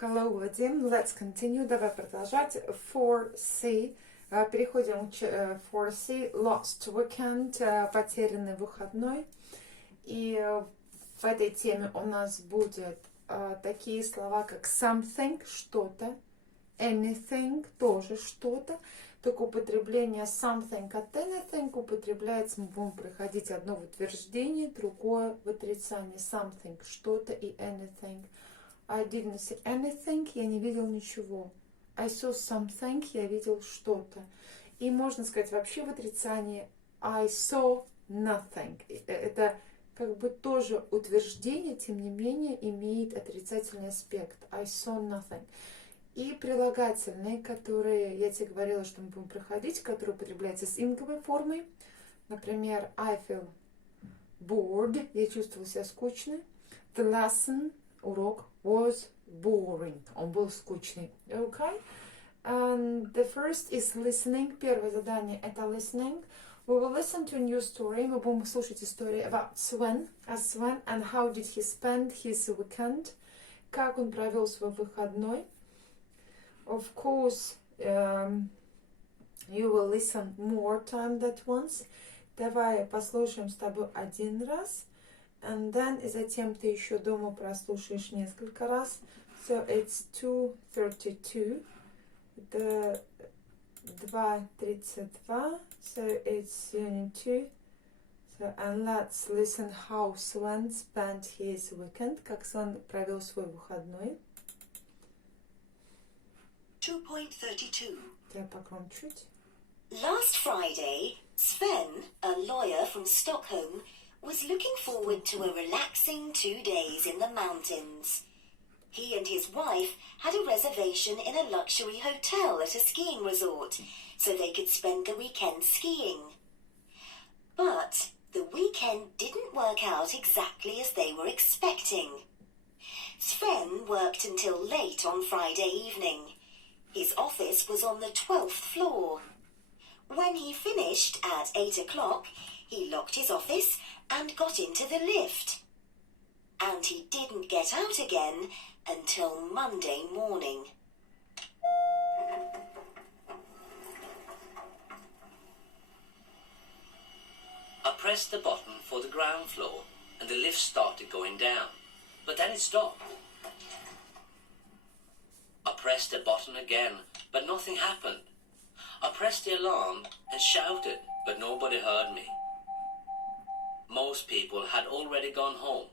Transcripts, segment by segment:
Hello, Вадим. Let's continue. Давай продолжать. 4C. Переходим к 4C. Lost weekend. Потерянный выходной. И в этой теме у нас будет такие слова, как something, что-то, anything, тоже что-то. Только употребление something от anything употребляется, мы будем проходить одно в утверждении, другое в отрицании. Something, что-то и anything. I didn't see anything, я не видел ничего. I saw something, я видел что-то. И можно сказать вообще в отрицании I saw nothing. Это как бы тоже утверждение, тем не менее, имеет отрицательный аспект. I saw nothing. И прилагательные, которые я тебе говорила, что мы будем проходить, которые употребляются с инговой формой. Например, I feel bored, я чувствовала себя скучной. The lesson, урок, was boring, он был скучный. Okay? And the first is listening. Первое задание это listening. We will listen to a new story. Мы будем слушать историю about Sven, and how did he spend his weekend. Как он провел свой выходной. Of course, you will listen more time than once. Давай послушаем с тобой один раз. And then, и затем ты еще дома прослушаешь несколько раз. So it's 2:32. Это 2:32. So it's unit 2. So, and let's listen how Sven spent his weekend. Как Свен провел свой выходной. 2.32. Я погромче чуть. Last Friday, Sven, a lawyer from Stockholm, was looking forward to a relaxing 2 days in the mountains. He and his wife had a reservation in a luxury hotel at a skiing resort, so they could spend the weekend skiing. But the weekend didn't work out exactly as they were expecting. Sven worked until late on Friday evening. His office was on the 12th floor. When he finished at 8 o'clock, he locked his office and got into the lift. And he didn't get out again until Monday morning. I pressed the button for the ground floor and the lift started going down, but then it stopped. I pressed the button again, but nothing happened. I pressed the alarm and shouted, but nobody heard me. Most people had already gone home.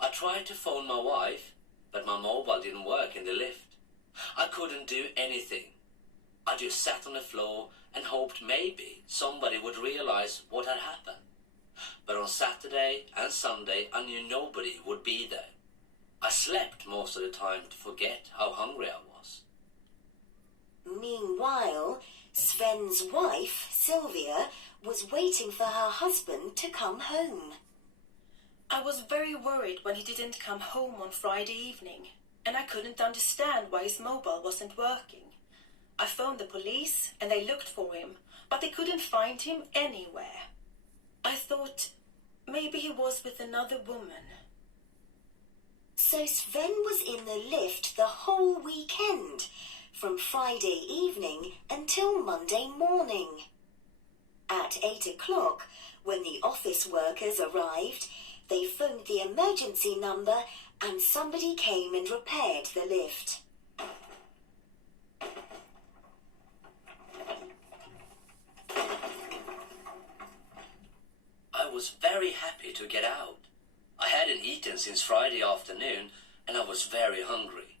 I tried to phone my wife, but my mobile didn't work in the lift. I couldn't do anything. I just sat on the floor and hoped maybe somebody would realize what had happened. But on Saturday and Sunday, I knew nobody would be there. I slept most of the time to forget how hungry I was. Meanwhile, Sven's wife, Sylvia, was waiting for her husband to come home. I was very worried when he didn't come home on Friday evening, and I couldn't understand why his mobile wasn't working. I phoned the police and they looked for him, but they couldn't find him anywhere. I thought maybe he was with another woman. So Sven was in the lift the whole weekend, from Friday evening until Monday morning. At 8 o'clock, when the office workers arrived, they phoned the emergency number and somebody came and repaired the lift. I was very happy to get out. I hadn't eaten since Friday afternoon and I was very hungry.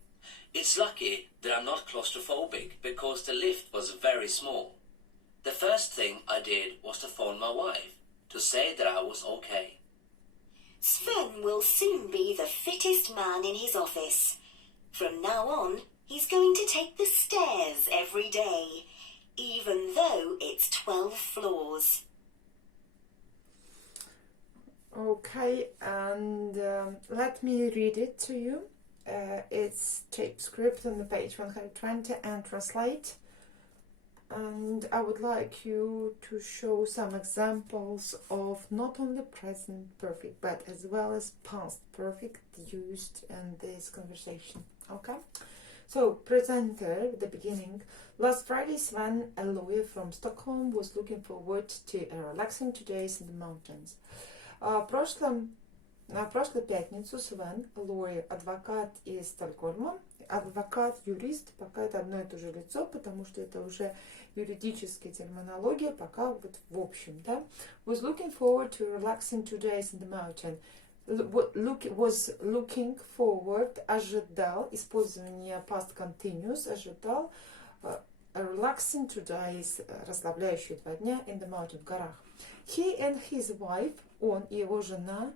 It's lucky that I'm not claustrophobic because the lift was very small. The first thing I did was to phone my wife to say that I was okay. Sven will soon be the fittest man in his office. From now on, he's going to take the stairs every day, even though it's 12 floors. Okay, and let me read it to you. It's tape script on the page 120 and translate. And I would like you to show some examples of not only present perfect but as well as past perfect used in this conversation. Okay? So, presenter, the beginning. Last Friday, Sven, a lawyer from Stockholm, was looking forward to a relaxing 2 days in the mountains. На прошлую пятницу Свен, lawyer, адвокат из Стокгольма, адвокат-юрист, пока это одно и то же лицо, потому что это уже юридическая терминология, пока вот в общем, да, was looking forward to relaxing 2 days in the mountain. Was looking forward, ожидал, использование past continuous, ожидал, relaxing 2 days, расслабляющие 2 дня in the mountain, в горах. He and his wife, он и его жена,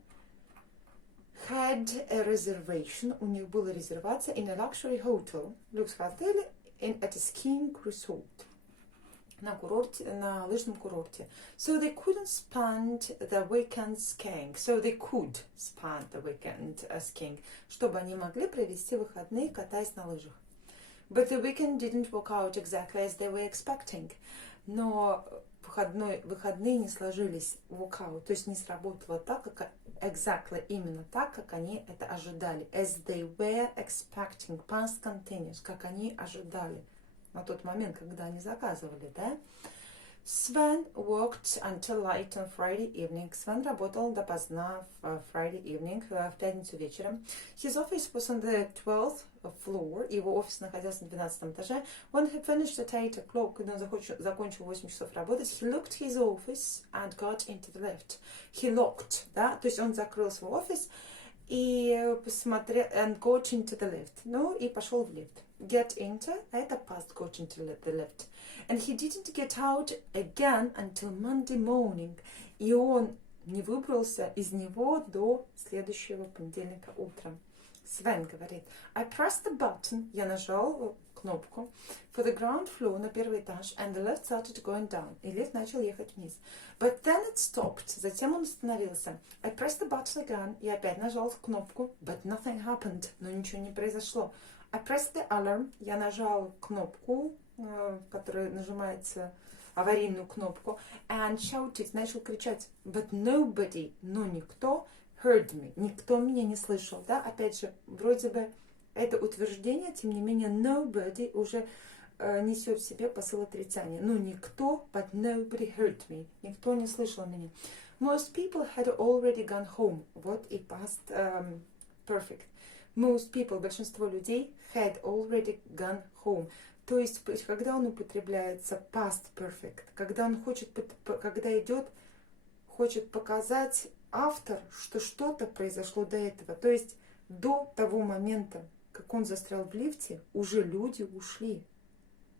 had a reservation, у них была резервация in a luxury hotel, люкс-отеле, at a skiing resort, на курорте, на лыжном курорте. So they couldn't spend the weekend skiing. So they could spend the weekend skiing. Чтобы они могли провести выходные, катаясь на лыжах. But the weekend didn't work out exactly as they were expecting. Но выходные не сложились work out, то есть не сработало так, как exactly, именно так, как они это ожидали. As they were expecting, past continuous, как они ожидали на тот момент, когда они заказывали, да? Sven worked until late on Friday evening. Sven работал допоздна в Friday evening, в пятницу вечером. His office was on the 12th floor. Его офис находился на 12 этаже. When he finished at 8 o'clock, когда он закончил 8 часов работать, he locked his office and got into the lift. He locked, да, то есть он закрыл свой офис и посмотрел, and got into the lift. Ну, и пошел в лифт. Get into, это past, got into the lift. And he didn't get out again until Monday morning. И он не выбрался из него до следующего понедельника утром. Свен говорит, I pressed the button, я нажал кнопку, for the ground floor, на первый этаж, and the lift started going down. И лифт начал ехать вниз. But then it stopped. Затем он остановился. I pressed the button again, я опять нажал кнопку, but nothing happened. Но ничего не произошло. I pressed the alarm, я нажал кнопку, которая нажимается, аварийную кнопку, and shouted, начал кричать, but nobody, но никто, heard me, никто меня не слышал, да, опять же, вроде бы это утверждение, тем не менее, nobody уже несет в себе посыл отрицания, ну, никто, but nobody heard me, никто не слышал меня. Most people had already gone home, вот и past perfect. Most people, большинство людей, had already gone home. То есть, когда он употребляется past perfect, когда он хочет показать автор, что что-то произошло до этого. То есть, до того момента, как он застрял в лифте, уже люди ушли.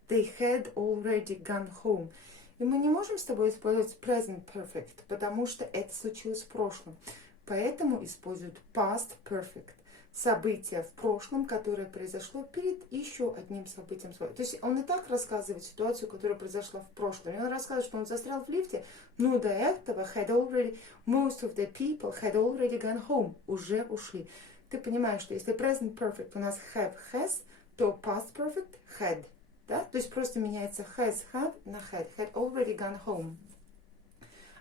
They had already gone home. И мы не можем с тобой использовать present perfect, потому что это случилось в прошлом. Поэтому используют past perfect. Событие в прошлом, которое произошло перед еще одним событием. То есть он и так рассказывает ситуацию, которая произошла в прошлом. И он рассказывает, что он застрял в лифте, но до этого most of the people had already gone home, уже ушли. Ты понимаешь, что если present perfect у нас have, has, то past perfect had. Да? То есть просто меняется has, have на had already gone home.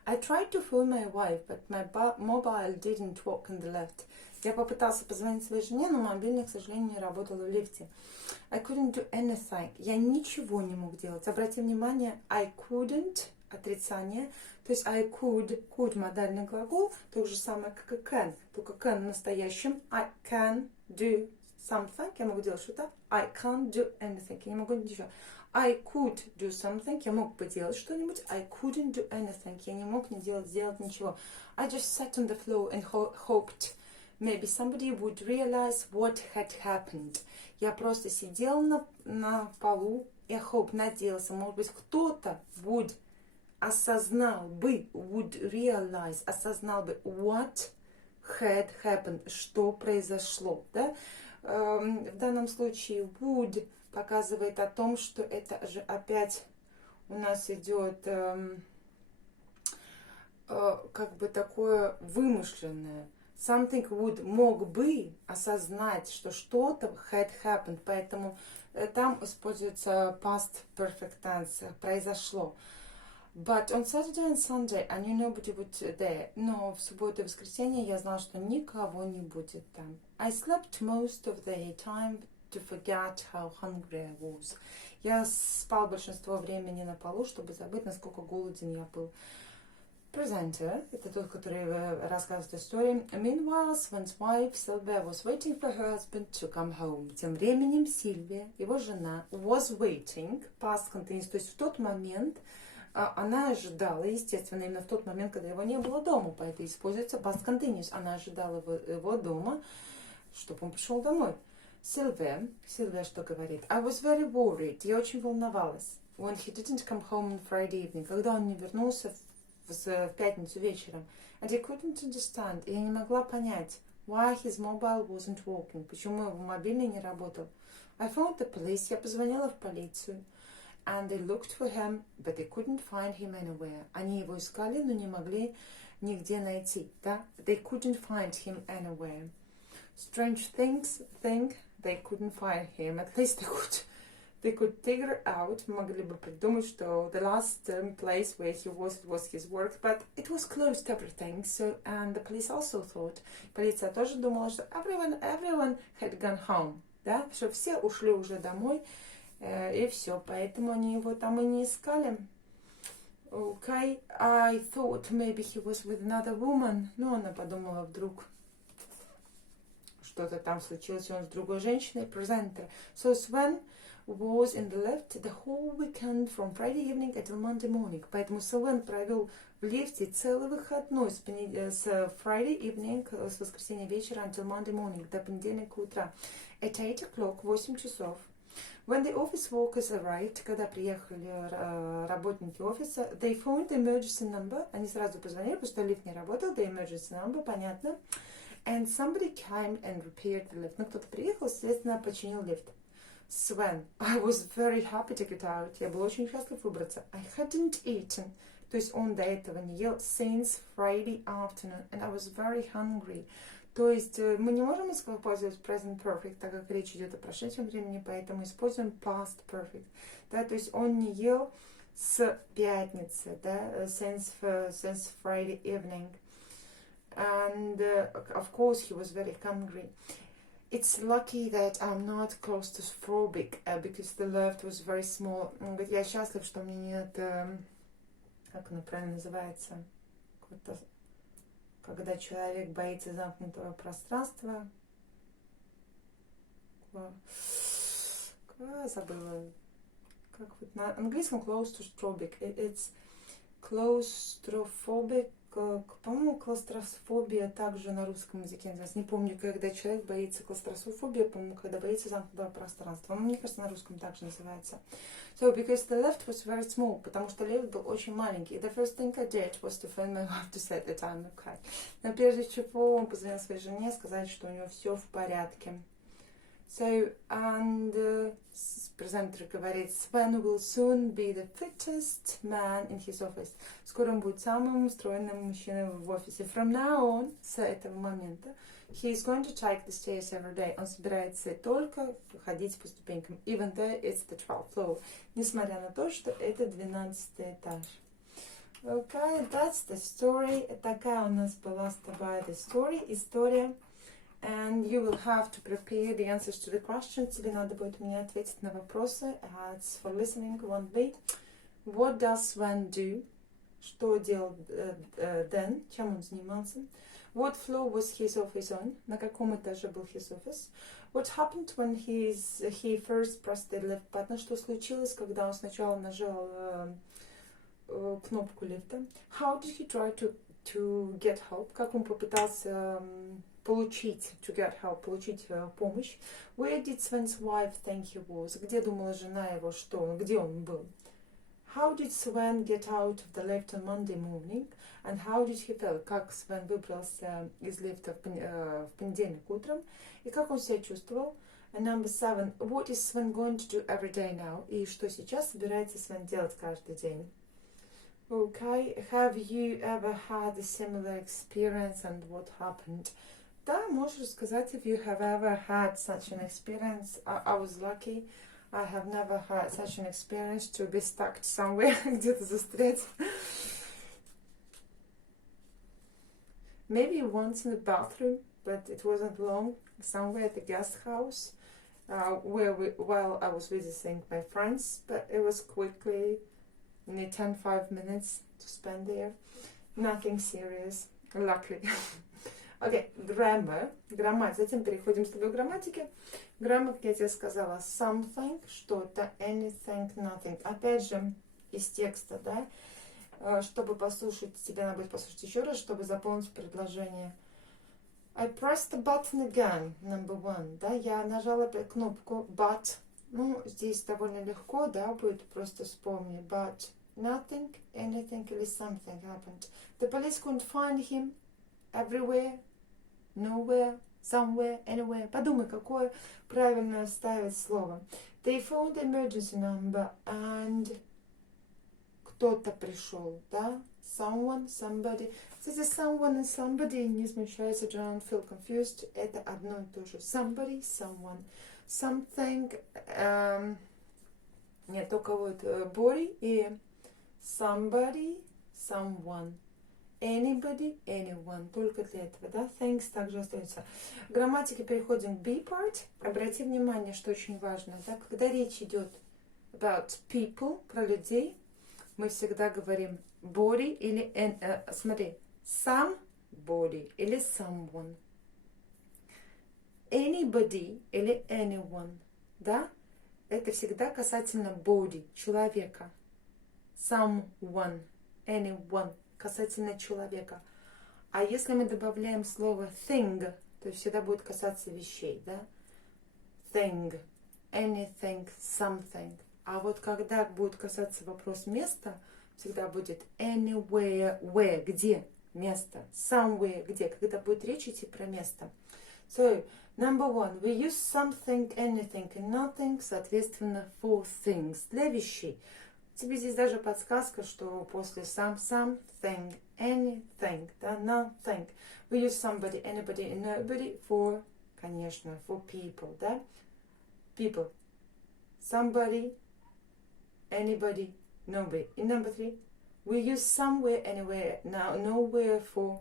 I tried to phone my wife, but my mobile didn't work in the lift. Я попытался позвонить своей жене, но мобильный, к сожалению, не работал в лифте. I couldn't do anything. Я ничего не мог делать. Обрати внимание, I couldn't, отрицание. То есть I could модальный глагол, то же самое, как и can. Только can в настоящем. I can do something. Я могу делать что-то. I can't do anything. Я не могу ничего. I could do something. Я мог бы делать что-нибудь. I couldn't do anything. Я не мог сделать ничего. I just sat on the floor and hoped maybe somebody would realize what had happened. Я просто сидел на полу и надеялся, может быть, кто-то осознал бы what had happened, что произошло. Да? В данном случае would показывает о том, что это же опять у нас идет как бы такое вымышленное. Something would мог бы осознать, что что-то had happened, поэтому там используется past perfect tense, произошло. But on Saturday and Sunday I knew nobody would there. Но в субботу и воскресенье я знала, что никого не будет там. I slept most of the time to forget how hungry I was. Я спал большинство времени на полу, чтобы забыть, насколько голоден я был. Presenter, это тот, который рассказывает историю. Meanwhile, Sven's wife, Sylvia, was waiting for her husband to come home. Тем временем Сильвия, его жена, was waiting, past continuous, то есть в тот момент она ожидала, естественно, именно в тот момент, когда его не было дома, поэтому используется past continuous. Она ожидала его дома, чтобы он пришел домой. Сильвия что говорит? I was very worried, я очень волновалась. When he didn't come home on Friday evening, когда он не вернулся в пятницу вечером. And I couldn't understand, я не могла понять, why his mobile wasn't working, почему его мобильный не работал. I phoned the police, я позвонила в полицию. And they looked for him, but they couldn't find him anywhere. Они его искали, но не могли нигде найти. Да? They couldn't find him anywhere. Strange things think they couldn't find him. At least they could figure out, могли бы придумать, что the last place where he was his work, but it was closed everything. So, and the police also thought, полиция тоже думала, что everyone had gone home, да, что все ушли уже домой, и все, поэтому они его там и не искали. Okay, I thought maybe he was with another woman. Но она подумала, вдруг что-то там случилось, он с другой женщиной. Presenter. So Sven was in the lift the whole weekend from Friday evening until Monday morning. Поэтому Свен провел в лифте целый выходной с Friday evening, с воскресенья вечера, until Monday morning, до понедельника утра. At 8 o'clock, 8 часов. When the office workers arrived, когда приехали работники офиса, they phoned the emergency number. Они сразу позвонили, потому что лифт не работал. The emergency number, понятно. And somebody came and repaired the lift. Ну, кто-то приехал, естественно, починил лифт. Sven, I was very happy to get out. Я был очень счастлив выбраться. I hadn't eaten. То есть он до этого не ел since Friday afternoon. And I was very hungry. То есть мы не можем использовать present perfect, так как речь идет о прошедшем времени, поэтому используем past perfect. Да, то есть он не ел с пятницы, да, since Friday evening. And of course he was very hungry. It's lucky that I'm not claustrophobic because the lift was very small. Он говорит, я счастлив, что у меня нет, как оно правильно называется, когда человек боится замкнутого пространства. Забыла. Как вот на английском claustrophobic. It's claustrophobic. По-моему, клаустрофобия также на русском языке называется. Не помню, когда человек боится клаустрофобии, по-моему, когда боится замкнутого пространства. Мне кажется, на русском также называется. So, because the lift was very small, потому что лифт был очень маленький. The first thing I did was to phone my wife to set the time okay. Но прежде всего он позвонил своей жене сказать, что у него все в порядке. So, and презентер говорит, Sven will soon be the fittest man in his office. Скоро он будет самым стройным мужчиной в офисе. From now on, с этого момента, he is going to take the stairs every day. Он собирается только ходить по ступенькам. Even though it's the 12th floor. Несмотря на то, что это 12-й этаж. Okay, that's the story. Такая у нас была с тобой the story, история. And you will have to prepare the answers to the questions. Тебе надо будет мне ответить на вопросы. It's for listening 1B. What does Sven do? Что делал Дэн? Чем он занимался? What floor was his office on? На каком этаже был his office? What happened when he first pressed the lift button? Что случилось, когда он сначала нажал кнопку лифта? How did he try to get help? Как он попытался получить помощь. Where did Sven's wife think he was? Где думала жена его, где он был? How did Sven get out of the lift on Monday morning? And how did he feel? Как Свен выбрался из лифта в понедельник утром? И как он себя чувствовал? And number 7. What is Sven going to do every day now? И что сейчас собирается Свен делать каждый день? Okay. Have you ever had a similar experience and what happened? Да, можешь рассказать, if you have ever had such an experience. I was lucky. I have never had such an experience to be stuck somewhere, где-то застрять. Maybe once in the bathroom, but it wasn't long. Somewhere at the guest house. while I was visiting my friends, but it was quickly, only 10-5 minutes to spend there. Nothing serious, luckily. Окей, grammar, затем переходим с тобой к грамматике. Grammar, как я тебе сказала, something, что-то, anything, nothing. Опять же, из текста, да, чтобы послушать, тебе надо будет послушать еще раз, чтобы заполнить предложение. I pressed the button again, number 1, да, я нажала кнопку, but, ну, здесь довольно легко, да, будет просто вспомни, but nothing, anything или something happened. The police couldn't find him everywhere, nowhere, somewhere, anywhere. Подумай, какое правильно ставить слово. They found the emergency number and кто-то пришел, да? Someone, somebody. Кстати, someone и somebody, не смущайся, don't feel confused. Это одно и то же. Somebody, someone. Something, нет, только вот body и somebody, someone. Anybody, anyone. Только для этого, да? Thanks также остается. В грамматике переходим к be part. Обрати внимание, что очень важно, да? Когда речь идет about people, про людей, мы всегда говорим body или, смотри, somebody или someone. Anybody или anyone, да? Это всегда касательно body, человека. Someone, anyone, касательно человека. А если мы добавляем слово thing, то всегда будет касаться вещей, да? Thing, anything, something. А вот когда будет касаться вопрос места, всегда будет anywhere, where, где место, somewhere, где, когда будет речь идти про место. So, number 1, we use something, anything and nothing, соответственно, for things, для вещей. Тебе здесь даже подсказка, что после something, anything, да, nothing. We use somebody, anybody and nobody for, конечно, for people, да? People. Somebody, anybody, nobody. And number 3, we use somewhere, anywhere, now, nowhere for,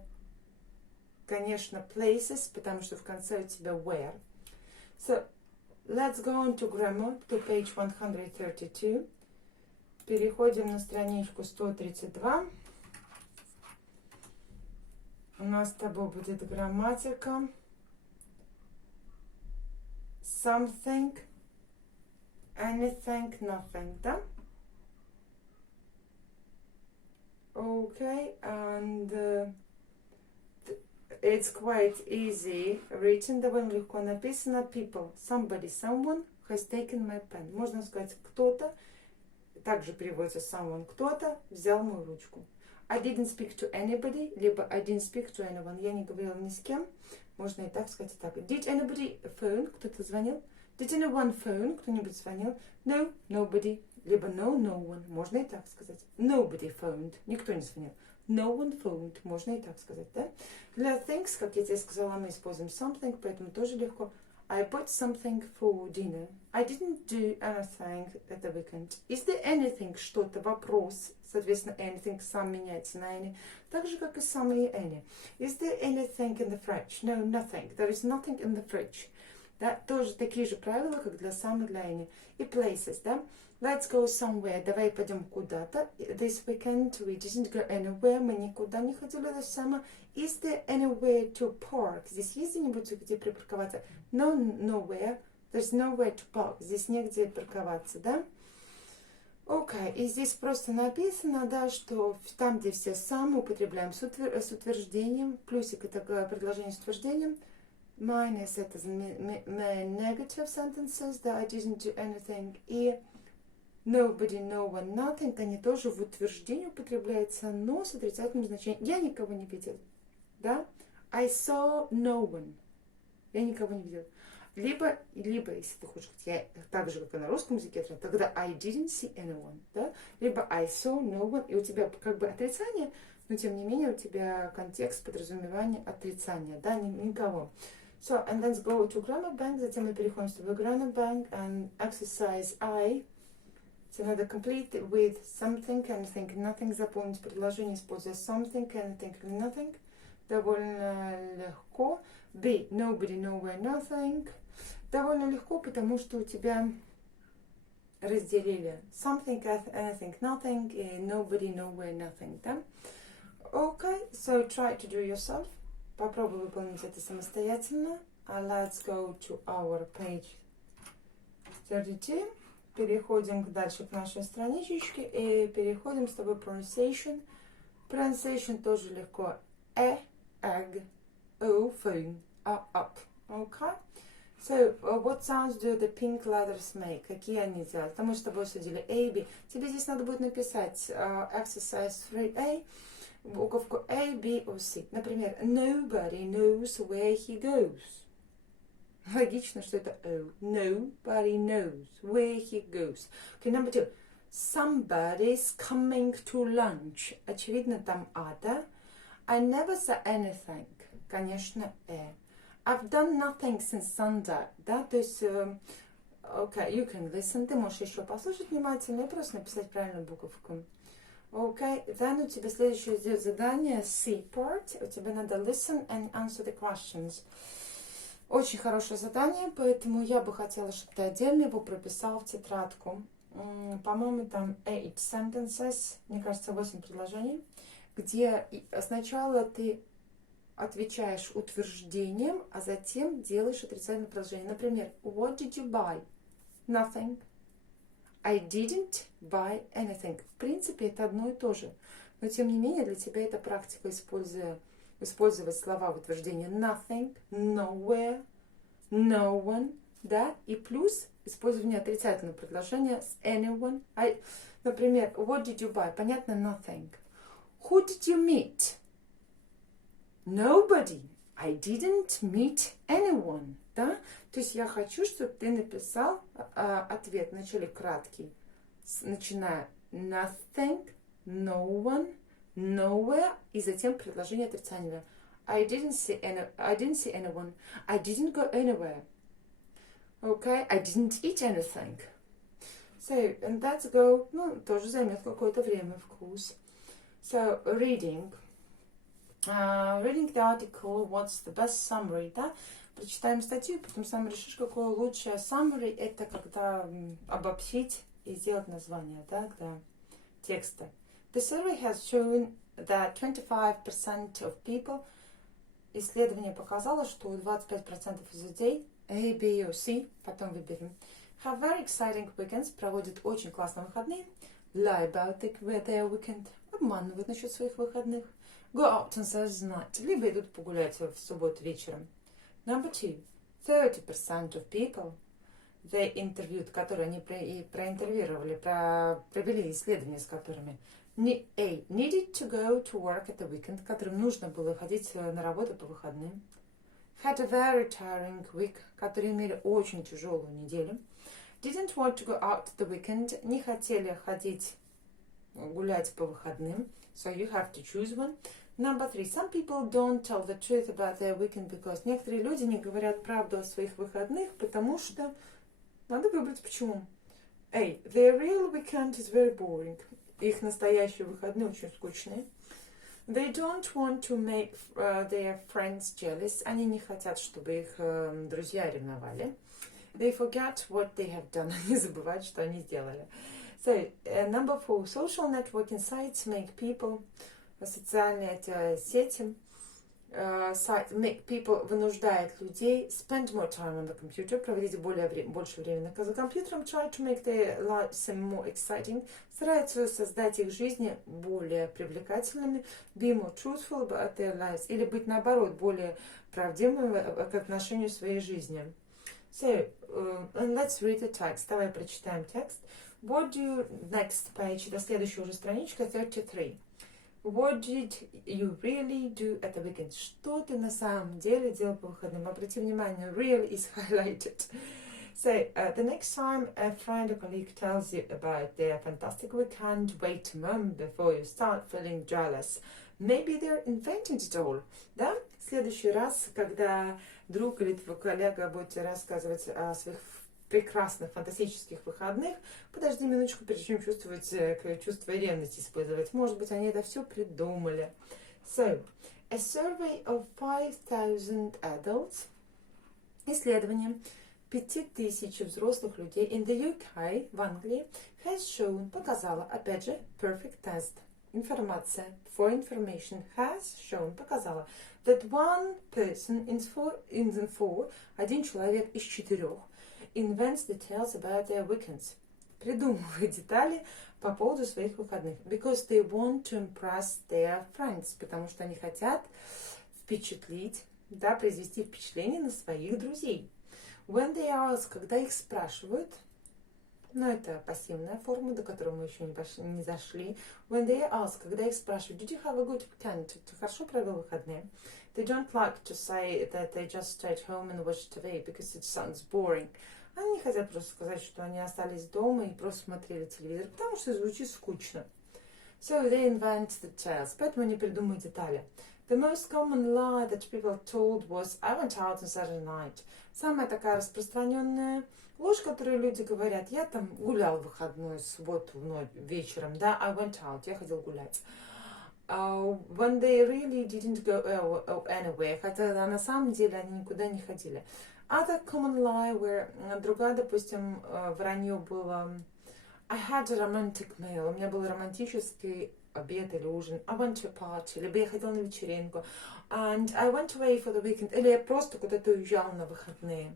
конечно, places, потому что в конце у тебя where. So, let's go on to grammar, to page 132. Переходим на страничку 132. У нас с тобой будет грамматика. Something, anything, nothing, да? Okay, and it's quite easy written, довольно легко написано. People, somebody, someone has taken my pen. Можно сказать, кто-то, также переводится someone, кто-то взял мою ручку. I didn't speak to anybody, либо I didn't speak to anyone. Я не говорила ни с кем. Можно и так сказать, и так. Did anybody phone? Кто-то звонил? Did anyone phone? Кто-нибудь звонил? No, nobody. Либо no, no one. Можно и так сказать. Nobody phoned. Никто не звонил. No one phoned. Можно и так сказать, да? Для things, как я тебе сказала, мы используем something, поэтому тоже легко. I bought something for dinner. I didn't do anything at the weekend. Is there anything? Что-то, вопрос. Соответственно, anything сам меняется на any. Так же, как и some и any. Is there anything in the fridge? No, nothing. There is nothing in the fridge. Да, тоже такие же правила, как для some и для any. И places, да? Let's go somewhere. Давай пойдем куда-то. This weekend we didn't go anywhere. Мы никуда не ходили до сама. Is there anywhere to park? Здесь есть где-нибудь, где припарковаться? No, nowhere. There's nowhere to park. Здесь негде парковаться, да? Окей. И здесь просто написано, да, что там, где все some, употребляем с утверждением. Плюсик — это предложение с утверждением. Minus — это negative sentences, да, I didn't do anything. И nobody, no one, nothing, они тоже в утверждении употребляются, но с отрицательным значением. Я никого не видел, да? I saw no one. Я никого не видел. Либо, если ты хочешь сказать, я так же, как и на русском языке, тогда I didn't see anyone, да? Либо I saw no one, и у тебя как бы отрицание, но тем не менее у тебя контекст подразумевания отрицания, да, никого. So, and let's go to grammar bank, затем мы переходим с тобой в grammar bank, and exercise I. Надо complete with something, anything, nothing, заполнить предложение, используя something, anything, nothing. Довольно легко. Be, nobody, nowhere, nothing. Довольно легко, потому что у тебя разделили something, anything, nothing, и nobody, nowhere, nothing, да? Okay, so try to do yourself. Попробуй выполнить это самостоятельно. Let's go to our page 32. Переходим дальше к нашей страничке и переходим с тобой pronunciation. Pronunciation тоже легко. Egg, phone, up. Okay? So, what sounds do the pink letters make? Какие они делают? Мы с тобой судили A, B. Тебе здесь надо будет написать exercise 3A, буковку A, B or C. Например, nobody knows where he goes. Логично, что это O. Nobody knows where he goes. Okay, number 2. Somebody's coming to lunch. Очевидно, там А, да? I never said anything. Конечно, I've done nothing since Sunday. Да, то есть, okay, you can listen. Ты можешь еще послушать внимательно и просто написать правильную буковку. Okay, then у тебя следующее здесь задание, C part. У тебя надо listen and answer the questions. Очень хорошее задание, поэтому я бы хотела, чтобы ты отдельно его прописал в тетрадку. По-моему, там 8 sentences, мне кажется, 8 предложений, где сначала ты отвечаешь утверждением, а затем делаешь отрицательное предложение. Например, what did you buy? Nothing. I didn't buy anything. В принципе, это одно и то же. Но, тем не менее, для тебя это практика, использовать слова в утверждении nothing, nowhere, no one, да, и плюс использование отрицательного предложения с anyone. Например, what did you buy? Понятно, nothing. Who did you meet? Nobody. I didn't meet anyone. Да? То есть я хочу, чтобы ты написал ответ вначале краткий, начиная nothing, no one, nowhere, и затем предложение отрицательное. I didn't see anyone. I didn't go anywhere. Okay, I didn't eat anything. So, and let's go, тоже займет какое-то время, of course. So, reading. Reading the article, what's the best summary, да? Прочитаем статью, потом сам решишь, какое лучшее summary. Это когда обобщить и сделать название, да, для текста. The survey has shown that 25% of people, исследование показало, что 25% из людей, A, B or C, потом выберем, have very exciting weekends, проводят очень классные выходные, lie about their weekend, обманывают насчет своих выходных, go out on Thursday night, либо идут погулять в субботу вечером. Number 2, 30% of people, they interviewed, которые они проинтервьюировали, провели исследования с которыми, A, needed to go to work at the weekend, которым нужно было ходить на работу по выходным, had a very tiring week, которые имели очень тяжелую неделю, didn't want to go out the weekend, не хотели ходить гулять по выходным, so you have to choose one. Number 3, some people don't tell the truth about their weekend because некоторые люди не говорят правду о своих выходных, потому что надо выбрать почему. A, their real weekend is very boring. Их настоящие выходные очень скучные. They don't want to make their friends jealous. Они не хотят, чтобы их друзья ревновали. They forget what they have done. Они забывают, что они сделали. So, number 4. Social networking sites make people... Социальные эти сети make people вынуждают людей spend more time on the computer, проводить больше времени за компьютером, try to make their lives more exciting, стараются создать их жизни более привлекательными, be more truthful about their lives, или быть наоборот более правдивыми к отношению своей жизни. So, let's read the text. Давай прочитаем текст. What do you, next page, до следующей уже страничка, 33. What did you really do at the weekend? Что ты на самом деле делал по выходным? Обрати внимание, really is highlighted. So, the next time a friend or colleague tells you about their fantastic weekend, wait a moment before you start feeling jealous. Maybe they're inventing it all. Да? В следующий раз, когда друг или твой коллега будет тебе рассказывать о своих прекрасных, фантастических выходных, подожди минуточку, прежде чем чувство ревности использовать. Может быть, они это все придумали. So, a survey of 5,000 adults. Исследование 5000 взрослых людей in the UK, в Англии, has shown, показала, опять же, perfect test, информация, for information, has shown, показала, that one person in the four, один человек из 4, invents details about their weekends, придумывает детали по поводу своих выходных, because they want to impress their friends, потому что они хотят впечатлить, да, произвести впечатление на своих друзей. When they ask, когда их спрашивают, но это пассивная форма, до которой мы еще не зашли. When they ask, когда их спрашивают, did you have a good weekend? Ты хорошо провел выходные? They don't like to say that they just stayed home and watched TV because it sounds boring. Они не хотят просто сказать, что они остались дома и просто смотрели телевизор, потому что звучит скучно. So they invent details, поэтому они придумывают детали. The most common lie that people told was, I went out on Saturday night. Самая такая распространенная ложь, которую люди говорят, я там гулял в выходную, субботу, вечером, да, I went out, я ходил гулять. When they really didn't go anywhere, хотя на самом деле они никуда не ходили. Other common lie, where другая, допустим, вранье было, I had a romantic meal, у меня был романтический обед или ужин, I went to a party, либо я ходила на вечеринку, and I went away for the weekend, или я просто куда-то уезжала на выходные.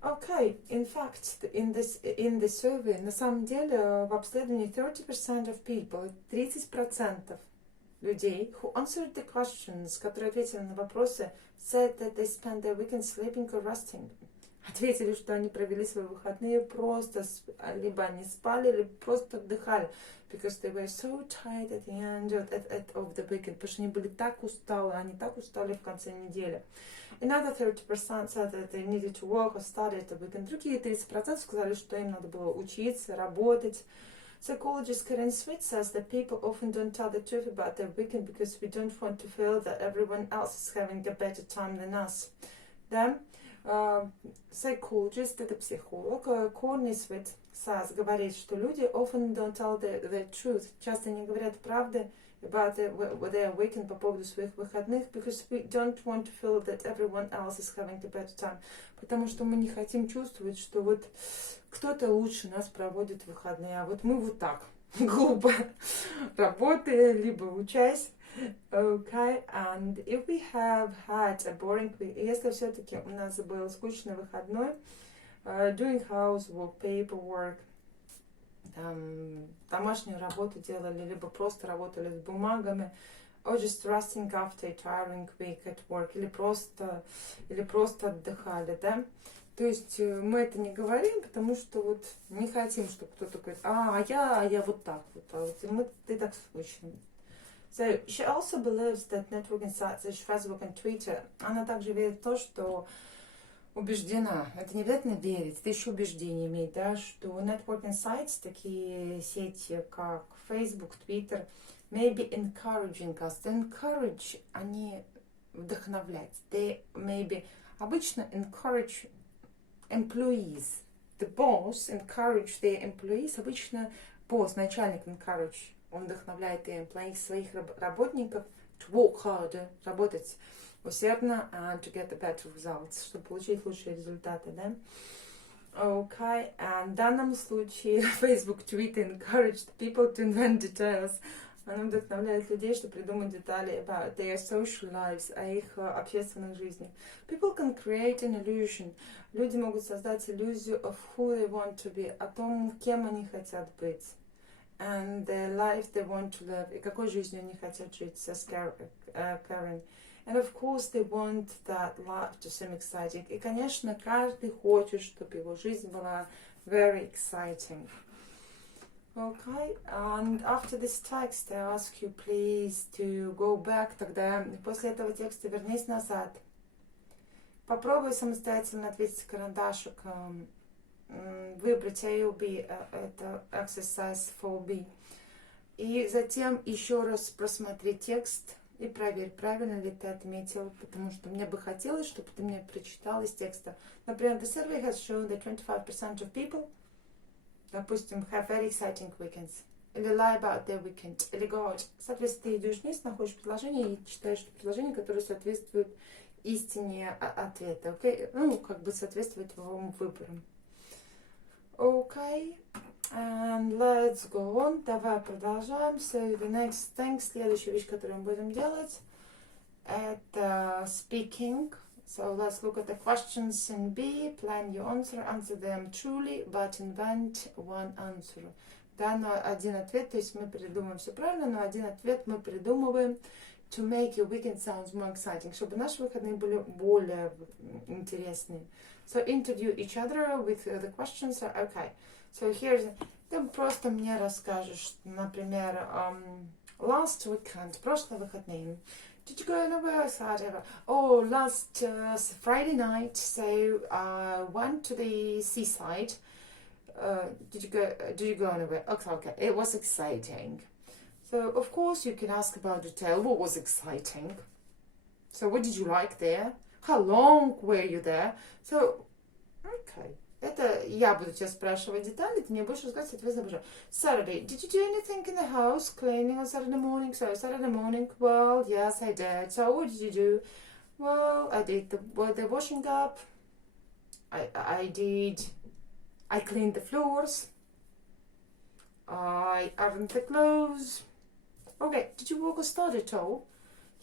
Okay, in fact, in the survey, на самом деле, в обследовании 30% of people, 30% людей, who answered the questions, которые ответили на вопросы, said that they spent their weekend sleeping or resting. Ответили, что они провели свои выходные просто, либо они спали, либо просто отдыхали. Because they were so tired at the end of the weekend. Потому что они были так усталы, они так устали в конце недели. Another 30% said that they needed to work or study at the weekend. Другие 30% сказали, что им надо было учиться, работать. Psychologist Karen Sweet says that people often don't tell the truth about their weekend because we don't want to feel that everyone else is having a better time than us. Да? Psychologist, это психолог, Courtney Sweet says, говорит, что люди often don't tell the truth. Часто не говорят правды about their weekend по поводу своих выходных because we don't want to feel that everyone else is having a better time. Потому что мы не хотим чувствовать, что вот кто-то лучше нас проводит выходные, а вот мы вот так глупо работая, либо учась. Okay, and if we have had a boring week, если все-таки у нас был скучный выходной, doing housework, paperwork, домашнюю работу делали, либо просто работали с бумагами, or just resting after a tiring week at work, или просто отдыхали, да? То есть мы это не говорим, потому что вот не хотим, чтобы кто-то говорит, я вот так вот, ты так скучно. So she also believes that networking sites such as Facebook and Twitter, она также верит в то, что убеждена, это не обязательно верить, это еще убеждение иметь, да, что networking sites, такие сети, как Facebook, Twitter, may be encouraging us. To encourage, они вдохновлять. They maybe обычно encourage employees. The boss encourage their employees. Обычно босс, начальник encourage. Он вдохновляет своих работников to work harder, работать усердно, and to get the better results, чтобы получить лучшие результаты, да? Okay, and в данном случае Facebook, Twitter encouraged people to invent details. Она вдохновляет людей, чтобы придумать детали about their social lives, о их общественных жизнях. People can create an illusion. Люди могут создать иллюзию of who they want to be, о том, кем они хотят быть. And the life they want to live, и какой жизнью они хотят жить, says Karen. And of course they want that life to seem exciting. И, конечно, каждый хочет, чтобы его жизнь была very exciting. Okay, and after this text, I ask you please to go back. Тогда после этого текста вернись назад. Попробуй самостоятельно ответить карандашиком. Выбрать A или B, это exercise 4B. И затем еще раз просмотри текст и проверь, правильно ли ты отметил, потому что мне бы хотелось, чтобы ты мне прочитал из текста. Например, the survey has shown that 25% of people, допустим, have very exciting weekends. Или lie about their weekend. Или go out. Соответственно, ты идешь вниз, находишь предложение и читаешь предложение, которое соответствует истине ответа, окей? Ну, как бы соответствовать вашим выборам. Окей. And let's go on. Давай продолжаем. So the next thing, следующая вещь, которую мы будем делать, это speaking. So let's look at the questions in B. Plan your answer. Answer them truly, but invent one answer. Да, но один ответ, то есть мы придумываем все правильно, но один ответ мы придумываем to make your weekend sounds more exciting, чтобы наши выходные были более интересные. So interview each other with the questions. Okay. So here's, ты просто мне расскажешь, например, last weekend, прошлые выходные. Did you go anywhere Saturday? Oh, last Friday night, so I went to the seaside. Did you go anywhere? Okay, it was exciting. So of course you can ask about detail. What was exciting? So what did you like there? How long were you there? So, okay. Это я буду тебя спрашивать детали, ты мне будешь рассказывать, соответственно, Saturday, did you do anything in the house, cleaning on Saturday morning? So Saturday morning, well, yes, I did. So what did you do? Well, I did the washing up. I cleaned the floors. I ironed the clothes. Okay, did you walk or study at all?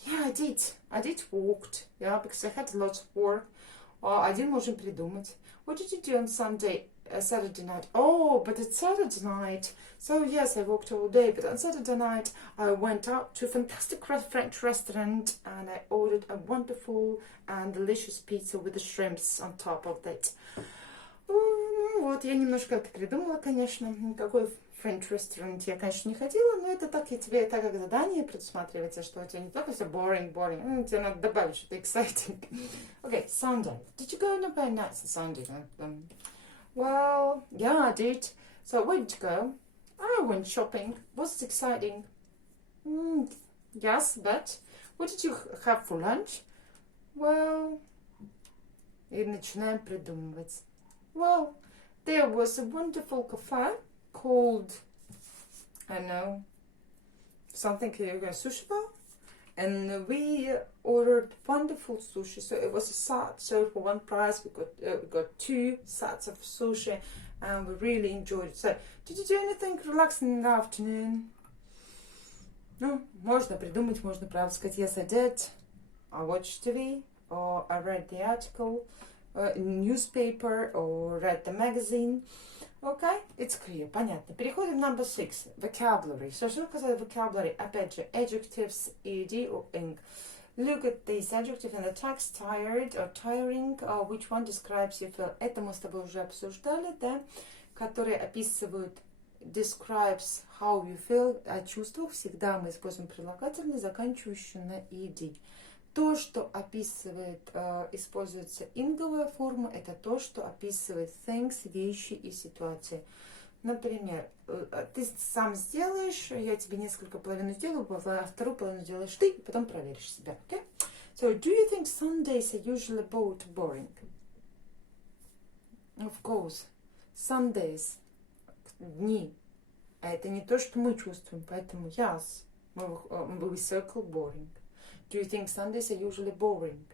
Yeah, I did. I did walked, yeah, because I had lots of work. Один можем придумать. What did you do on Saturday night? Oh, but it's Saturday night. So yes, I walked all day, but on Saturday night I went out to a fantastic French restaurant and I ordered a wonderful and delicious pizza with the shrimps on top of that. Вот, я немножко это придумала, конечно. Никакой French restaurant я, конечно, не ходила, но это так, тебе так как задание предусматривается, что у тебя не только все boring. Тебе надо добавить что-то exciting. Okay, Sunday. Did you go on a very nice Sunday? Well, yeah, I did. So where did you go? I went shopping. Was it exciting? Yes, but what did you have for lunch? Well, и начинаем придумывать. Well, there was a wonderful cafe called, I don't know, something sushi bar, and we ordered wonderful sushi. So it was a set, so for one price we got 2 sets of sushi, and we really enjoyed it. So, did you do anything relaxing in the afternoon? Ну, можно придумать, можно правда сказать, yes, I did. I watched TV, or I read the article, newspaper, or read the magazine. Okay, it's clear, понятно. Переходим к number 6. Vocabulary. Что такое vocabulary? Опять же, adjectives, ed or ing. Look at this adjective in the text, tired or tiring. Which one describes your feel? Это мы с тобой уже обсуждали, да? Которые описывают describes how you feel. О чувствах всегда мы используем прилагательные, заканчивающие на ed. То, что описывает, используется инговая форма, это то, что описывает things, вещи и ситуации. Например, ты сам сделаешь, я тебе несколько половин сделаю, а вторую половину сделаешь ты, и потом проверишь себя. Okay? So, do you think Sundays are usually boring? Of course. Sundays, дни, это не то, что мы чувствуем, поэтому yes, we circle boring. Do you think Sundays are usually boring?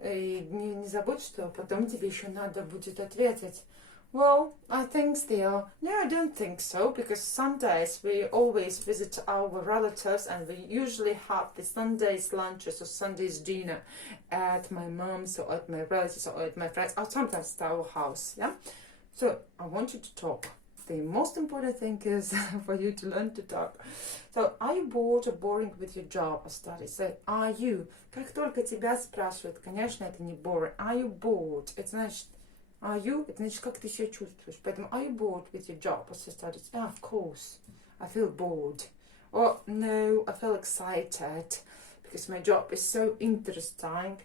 И не забудь, что потом тебе еще надо будет ответить. Well, I think they are. No, I don't think so, because Sundays we always visit our relatives and we usually have the Sundays lunches or Sundays dinner at my mom's or at my relatives or at my friends or sometimes at our house, yeah? So, I want you to talk. The most important thing is for you to learn to talk. So, are you bored or boring with your job or studies? So, are you? Как только тебя спрашивают, конечно, это не boring. Are you bored? Это значит, are you? Это значит, как ты себя чувствуешь. Поэтому, are you bored with your job or your studies? Oh, of course. I feel bored. Or, no, I feel excited because my job is so interesting.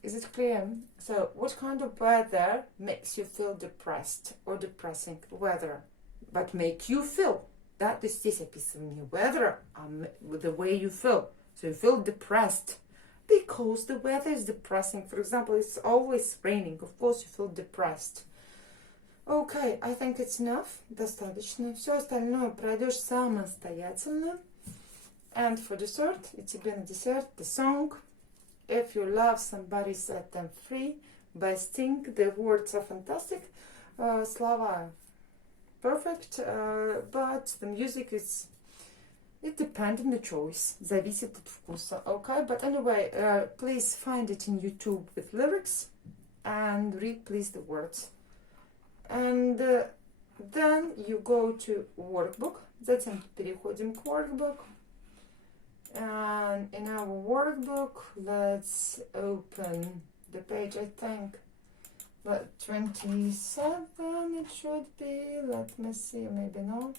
Is it clear? So, what kind of weather makes you feel depressed or depressing? Weather. But make you feel. Да, то есть здесь описано не weather, а the way you feel. So you feel depressed because the weather is depressing. For example, it's always raining. Of course you feel depressed. Okay, I think it's enough. Достаточно. Все остальное пройдешь самостоятельно. And for dessert, и тебе на десерт, the song. If you love somebody, set them free. Best thing. The words are fantastic. Slava, perfect. But the music is... It depends on the choice. Зависит от вкуса. Okay, but anyway, please find it in YouTube with lyrics and read please the words. And then you go to workbook. Затем переходим к workbook. And in our workbook, let's open the page, I think, 27 it should be. Let me see, maybe not.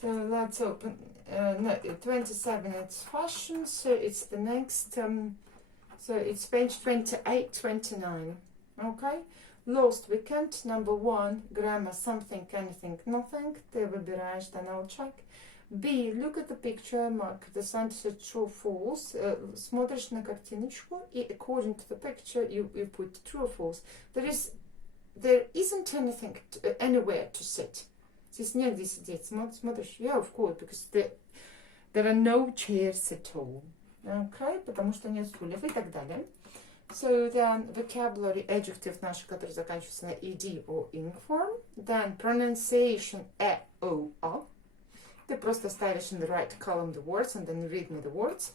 So let's open, no, 27 it's fashion, so it's the next, so it's page 28, 29, okay? Lost weekend, number 1, grammar, something, anything, nothing, ты выбираешь, then I'll check. B, look at the picture, mark the sentence true, false, смотришь на картиночку, и according to the picture, you put true or false. There isn't anything, anywhere to sit. Здесь негде сидеть. Смотришь, yeah, of course, because there are no chairs at all. Okay, потому что нет стульев и так далее. So then vocabulary, adjective наши, которые заканчиваются на ed or ing form. Then pronunciation, o, a. Ты просто ставишь in the right column the words and then read me the words.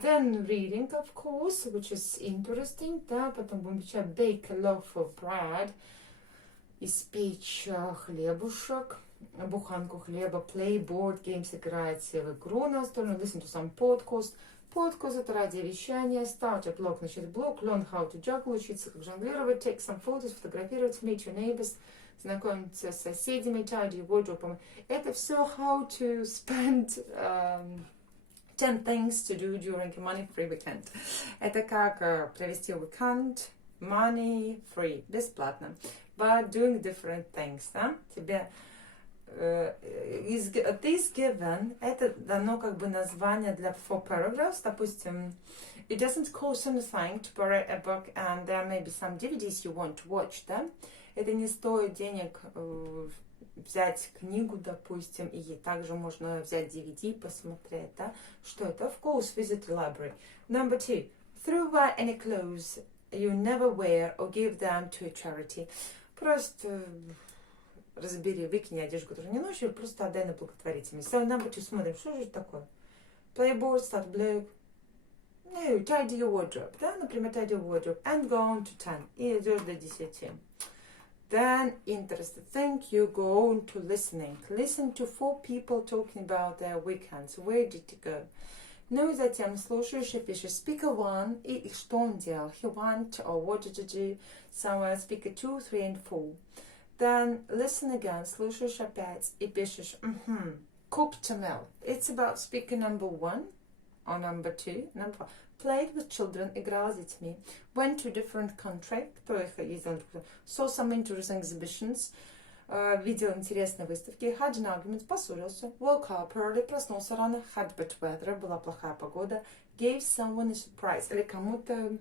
Then reading, of course, which is interesting. Да, потом будем писать bake a loaf of bread. Испечь хлебушек, буханку хлеба, play board games, играть в игру настольную, listen to some podcast. Podcast — это радиовещание, start a blog, начать блог, learn how to juggle, учиться как жонглировать, take some photos, фотографировать, meet your neighbors, знакомиться с соседями, tidy wardrobe. Это все how to spend 10 things to do during a money-free weekend. Это как провести уикенд money-free, бесплатно. But doing different things, да? Тебе this given, это дано как бы название для four paragraphs, допустим, it doesn't cost anything to borrow a book and there may be some DVDs you want to watch, да? Это не стоит денег взять книгу, допустим, и также можно взять DVD, посмотреть, да? Что это? Of course, visit the library. Number 2, throw away any clothes you never wear or give them to a charity. Просто разбери, выкини одежду, которую не носишь, или просто отдай на благотворительность. So, number 2, смотрим, что же это такое? Playboard, start blog. No, tidy your wardrobe. Да, например, tidy your wardrobe. And go on to 10. И идешь до 10. Then, interesting thing, you go on to listening. Listen to 4 people talking about their weekends. Where did you go? Ну и затем слушаешь и пишешь speaker 1 и что он делал. He went or what did you do? Somewhere speaker 2, 3 and 4. Then listen again, слушаешь опять и пишешь cooked a meal. It's about speaker number 1 or number 2. Number 1. Played with children, играл с детьми. Went to a different country. Кто их ездил? Saw some interesting exhibitions. Видел интересные выставки. Had an argument, поссорился. Woke up early, проснулся рано. Had bad weather, была плохая погода. Gave someone a surprise, или кому-то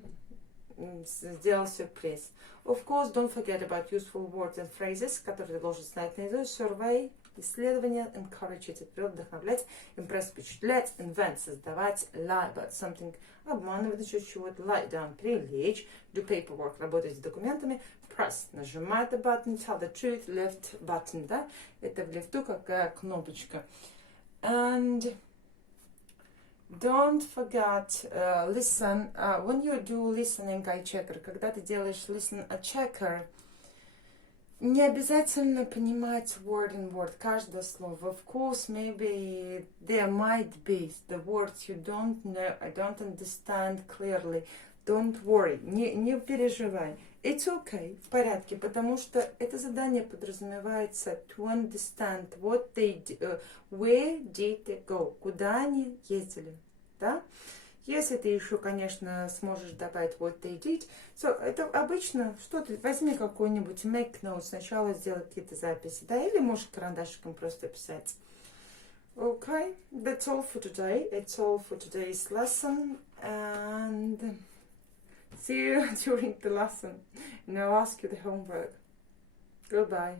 сделал сюрприз. Of course, don't forget about useful words and phrases, которые ты должен знать наизусть. Survey, исследование, encourage, вдохновлять, impress, впечатлять, invent, создавать, lie about something, обманывать насчет чего-то, lie down, прилечь, do paperwork, работать с документами, press, нажимать the button, tell the truth, left button, да, это в лифту какая кнопочка. And don't forget, listen, when you do listening eye checker, когда ты делаешь listen a checker, не обязательно понимать word in word, каждое слово. Of course, maybe there might be the words you don't know, I don't understand clearly. Don't worry, не переживай. It's okay, в порядке, потому что это задание подразумевается to understand what they where did they go, куда они ездили, да? Если ты еще, конечно, сможешь добавить what they did, so, это обычно, что ты, возьми какой-нибудь make notes, сначала сделай какие-то записи, да, или можешь карандашиком просто писать. Okay, that's all for today. It's all for today's lesson, and see you during the lesson, and I'll ask you the homework. Goodbye.